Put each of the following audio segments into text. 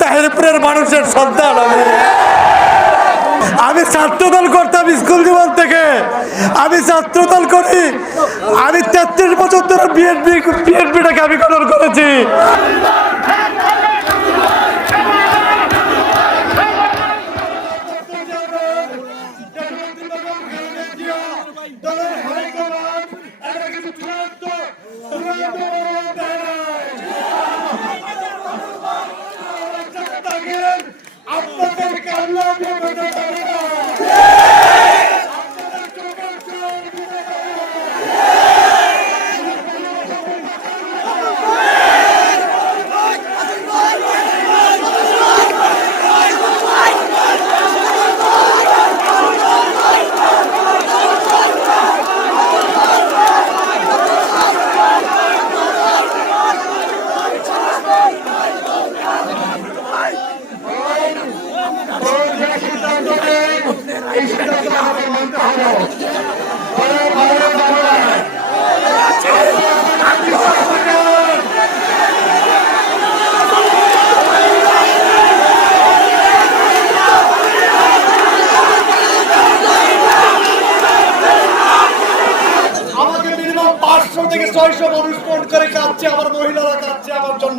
তাহিরপুরের মানুষের সন্তান আমি। আমি ছাত্রদল করতাম স্কুল জীবন থেকে। আমি ছাত্রদল করি। আমি তেত্রিশ বছর ধরে বিএনপি বিএনপিটাকে আমি গঠন করেছি। দলের হাইকমান্ড আমাদের আমাকে মিনিমাম পাঁচশো থেকে ছয়শো মানুষ ফোন করে কাঁদছে আমার মহিলারা কাঁদছে আমার জন্য।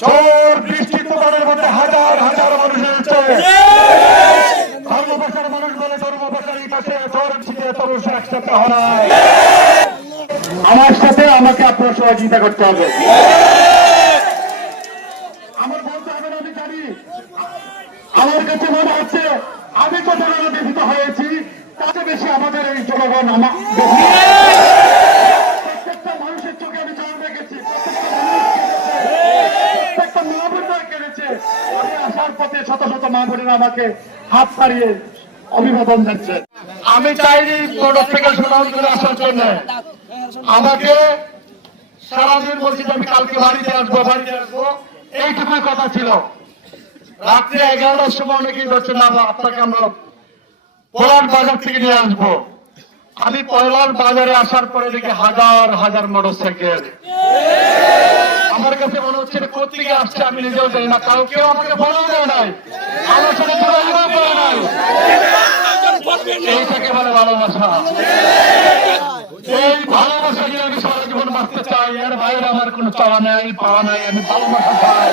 ঝড় বৃষ্টি মধ্যে হাজার হাজার মানুষ এসেছে। ধর্মভাষার মানুষ বলে ধর্মভাষার ইতিহাসে ঝড় বৃষ্টিতে তরুষ একসাথে হয়। আমার সাথে আমাকে আপনার সহযোগিতা করতে হবে। আমার বলতে হবে আমি জানি, আমার কাছে মনে হচ্ছে আমি তো ব্যথিত হয়েছি, তাতে বেশি আমাদের এই জনগণ আমার প্রত্যেকটা মানুষের চোখে আমি জল রেখেছি প্রত্যেকটা মানুষ কেঁদেছে। প্রত্যেকটা মা বোনরা কেঁদেছে আমি আসার পথে শত শত মা বোনেরা আমাকে হাত পাড়িয়ে অভিবাদন যাচ্ছে আমি চাইনি মোটরসাইকেল সমাজ করে আসার জন্য। আমাকে সারাদিন বলছি আমি কালকে বাড়িতে আসব বাড়িতে আসব। এইটুকুই কথা ছিল। রাত্রে এগারোটার সময় অনেকেই ধরছে না আপনাকে আমরা পলার বাজার থেকে নিয়ে আসব। আমি পয়লার বাজারে আসার পরে দেখি হাজার হাজার মোটর সাইকেল আমার কাছে মনে হচ্ছে কোথেকে আসছে আমি নিজেও জানি না কাউ কেউ আমাকে বলেও দেয় নাই আমার সাথে যোগাযোগ করে নাই। এইটাকে বলে ভালোবাসা। এই ভালোবাসা নিয়ে আমি সারা জীবন বাঁচতে চাই, এর বাইরে আমার কোনো চাওয়া নাই, পাওয়া নাই, আমি ভালোবাসা চাই।